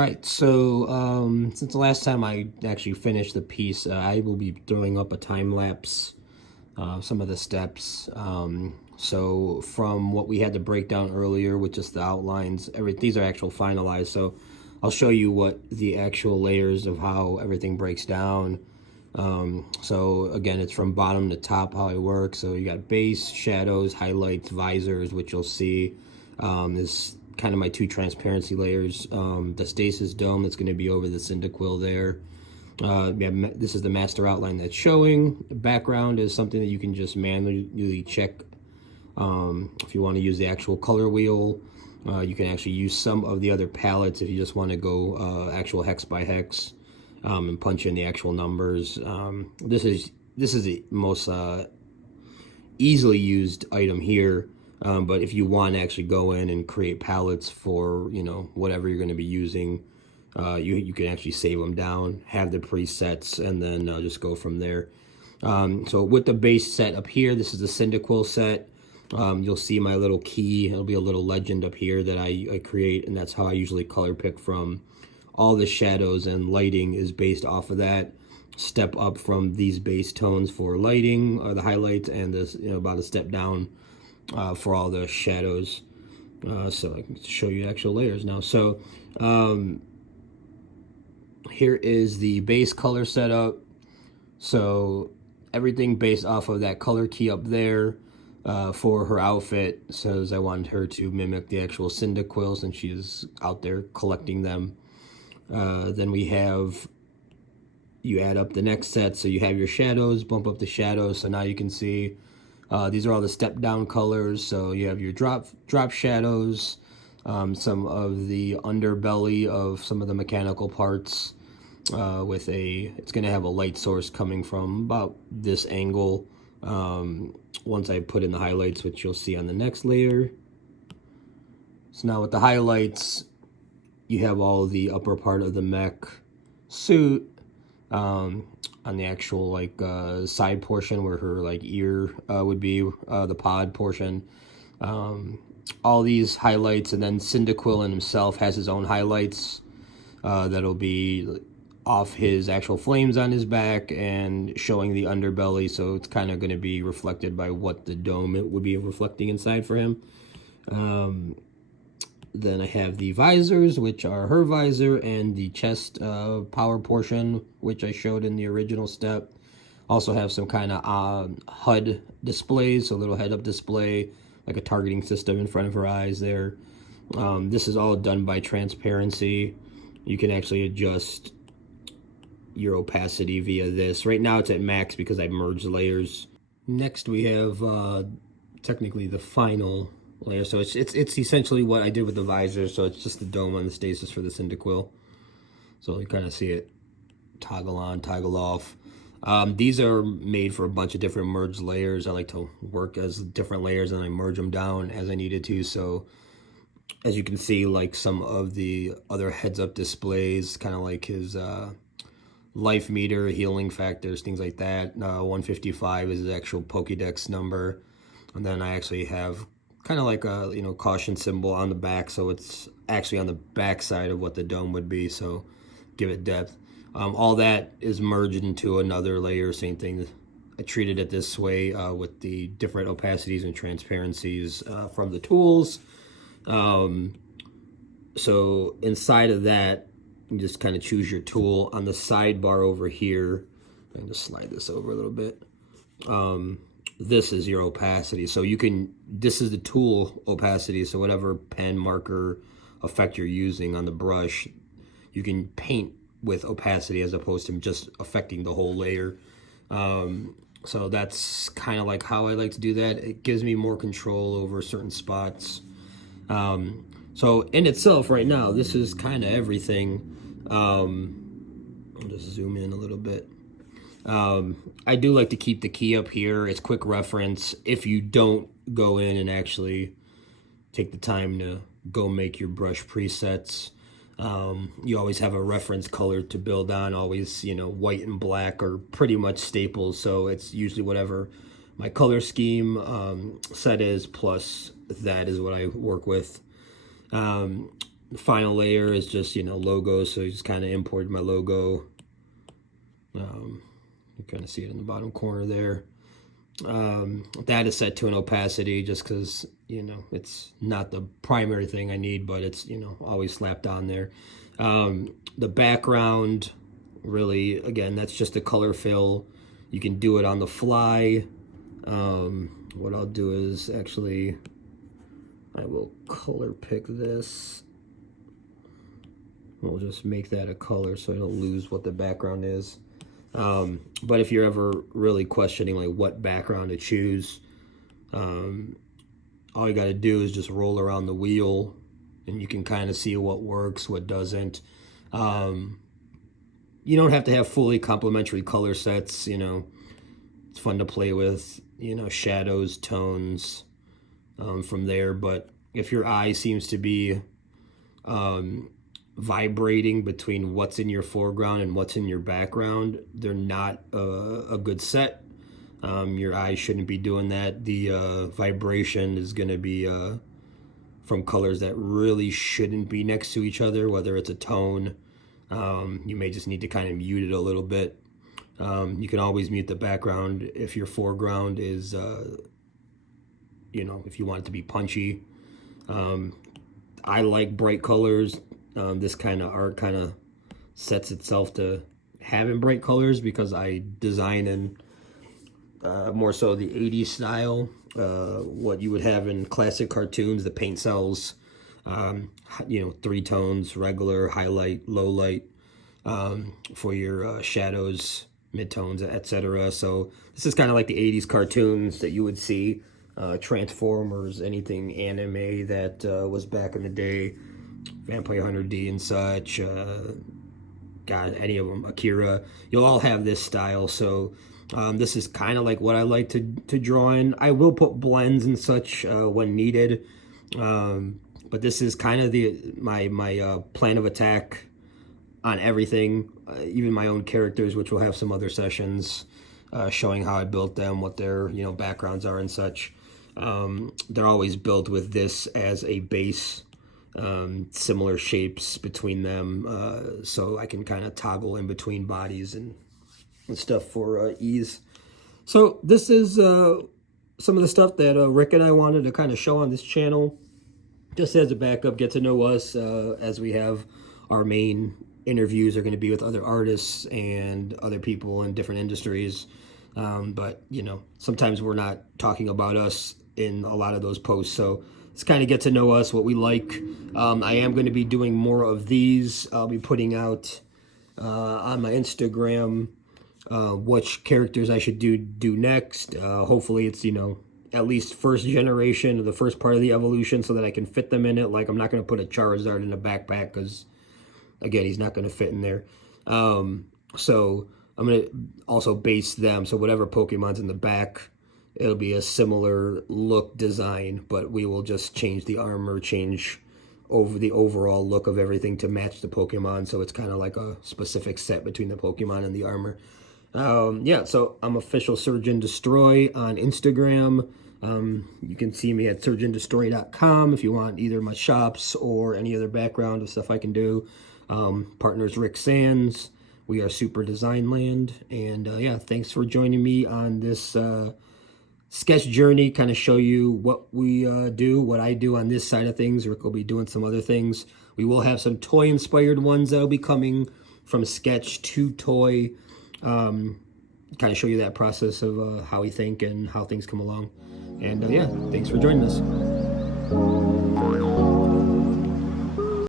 All right, so since the last time I actually finished the piece, I will be throwing up a time lapse, some of the steps. So from what we had to break down earlier with just the outlines, these are actual finalized. So I'll show you what the actual layers of how everything breaks down. So again, it's from bottom to top how I work. So you got base, shadows, highlights, visors, which you'll see is kind of my two transparency layers. The stasis dome that's going to be over the Cyndaquil there. This is the master outline that's showing. The background is something that you can just manually check if you want to use the actual color wheel. You can actually use some of the other palettes if you just want to go actual hex by hex and punch in the actual numbers. This is the most easily used item here. But if you want to actually go in and create palettes for, whatever you're going to be using, you can actually save them down, have the presets, and then just go from there. So with the base set up here, this is the Cyndaquil set. You'll see my little key. It'll be a little legend up here that I create, and that's how I usually color pick from. All the shadows and lighting is based off of that. Step up from these base tones for lighting, or the highlights, and this, about a step down for all the shadows. So I can show you actual layers now. So here is the base color setup. So everything based off of that color key up there for her outfit. Says I wanted her to mimic the actual Cyndaquil since she's out there collecting them. Then we have, you add up the next set, so you have your shadows, bump up the shadows, so now you can see these are all the step down colors. So you have your drop shadows, some of the underbelly of some of the mechanical parts with it's going to have a light source coming from about this angle once I put in the highlights, which you'll see on the next layer. So now with the highlights, you have all the upper part of the mech suit on the actual side portion where her ear would be, the pod portion. All these highlights, and then Cyndaquil in himself has his own highlights that'll be off his actual flames on his back and showing the underbelly, so it's kind of going to be reflected by what the dome it would be reflecting inside for him. Then I have the visors, which are her visor, and the chest power portion, which I showed in the original step. Also have some kind of HUD displays, so a little head-up display, like a targeting system in front of her eyes there. This is all done by transparency. You can actually adjust your opacity via this. Right now it's at max because I merged layers. Next we have technically the final layer. So it's essentially what I did with the visor. So it's just the dome on the stasis for the Cyndaquil. So you kind of see it toggle on, toggle off. These are made for a bunch of different merged layers. I like to work as different layers and I merge them down as I needed to. So as you can see, like some of the other heads-up displays, kind of like his life meter, healing factors, things like that. 155 is his actual Pokédex number. And then I actually have kind of like a caution symbol on the back, so it's actually on the back side of what the dome would be, so give it depth. All that is merged into another layer, same thing. I treated it this way with the different opacities and transparencies from the tools. So inside of that, you just kind of choose your tool. On the sidebar over here, I'm just slide this over a little bit. This is your opacity. So this is the tool opacity. So whatever pen, marker, effect you're using on the brush, you can paint with opacity as opposed to just affecting the whole layer. So that's kind of like how I like to do that. It gives me more control over certain spots. So in itself right now, this is kind of everything. I'll just zoom in a little bit. I do like to keep the key up here. It's quick reference. If you don't go in and actually take the time to go make your brush presets, you always have a reference color to build on. Always, white and black are pretty much staples. So it's usually whatever my color scheme set is, plus that is what I work with. The final layer is just, you know, logo, so I just kind of imported my logo. You kind of see it in the bottom corner there. That is set to an opacity just because, you know, it's not the primary thing I need, but it's, you know, always slapped on there. The background, really, again, that's just a color fill. You can do it on the fly. What I'll do is actually, I will color pick this. We'll just make that a color so I don't lose what the background is. But if you're ever really questioning like what background to choose, all you got to do is just roll around the wheel and you can kind of see what works, what doesn't. You don't have to have fully complementary color sets, you know. It's fun to play with, you know, shadows, tones, from there. But if your eye seems to be vibrating between what's in your foreground and what's in your background, they're not a good set. Your eyes shouldn't be doing that. The vibration is going to be from colors that really shouldn't be next to each other, whether it's a tone. You may just need to kind of mute it a little bit. You can always mute the background if your foreground is, you know, if you want it to be punchy. I like bright colors. This kind of art kind of sets itself to having bright colors because I design in more so the 80s style, what you would have in classic cartoons, the paint cells, you know, 3 tones, regular, highlight, low light, for your shadows, midtones, etc. So this is kind of like the 80s cartoons that you would see, Transformers, anything anime that was back in the day, Vampire Hunter D and such, God, any of them, Akira, you'll all have this style. So this is kind of like what I like to draw in. I will put blends and such when needed, but this is kind of my plan of attack on everything, even my own characters, which will have some other sessions showing how I built them, what their, you know, backgrounds are and such. They're always built with this as a base, similar shapes between them, so I can kind of toggle in between bodies and stuff for ease. So this is some of the stuff that Rick and I wanted to kind of show on this channel, just as a backup, get to know us, as we have our main interviews are going to be with other artists and other people in different industries. But, you know, sometimes we're not talking about us in a lot of those posts. So let's kind of get to know us, what we like. I am going to be doing more of these. I'll be putting out on my Instagram which characters I should do next. Hopefully it's, you know, at least first generation or the first part of the evolution so that I can fit them in it. Like, I'm not going to put a Charizard in a backpack because, again, he's not going to fit in there. So I'm going to also base them. So whatever Pokemon's in the back, it'll be a similar look design, but we will just change the armor, change over the overall look of everything to match the Pokemon. So it's kind of like a specific set between the Pokemon and the armor. Yeah, so I'm official SergAndDestroy on Instagram. You can see me at SergAndDestroy.com if you want either my shops or any other background of stuff I can do. Partners Rick Sands. We are Super Design Land. And yeah, thanks for joining me on this sketch journey, kind of show you what we do, what I do on this side of things. Rick will be doing some other things. We will have some toy-inspired ones that'll be coming from sketch to toy. Kind of show you that process of how we think and how things come along. And yeah, thanks for joining us.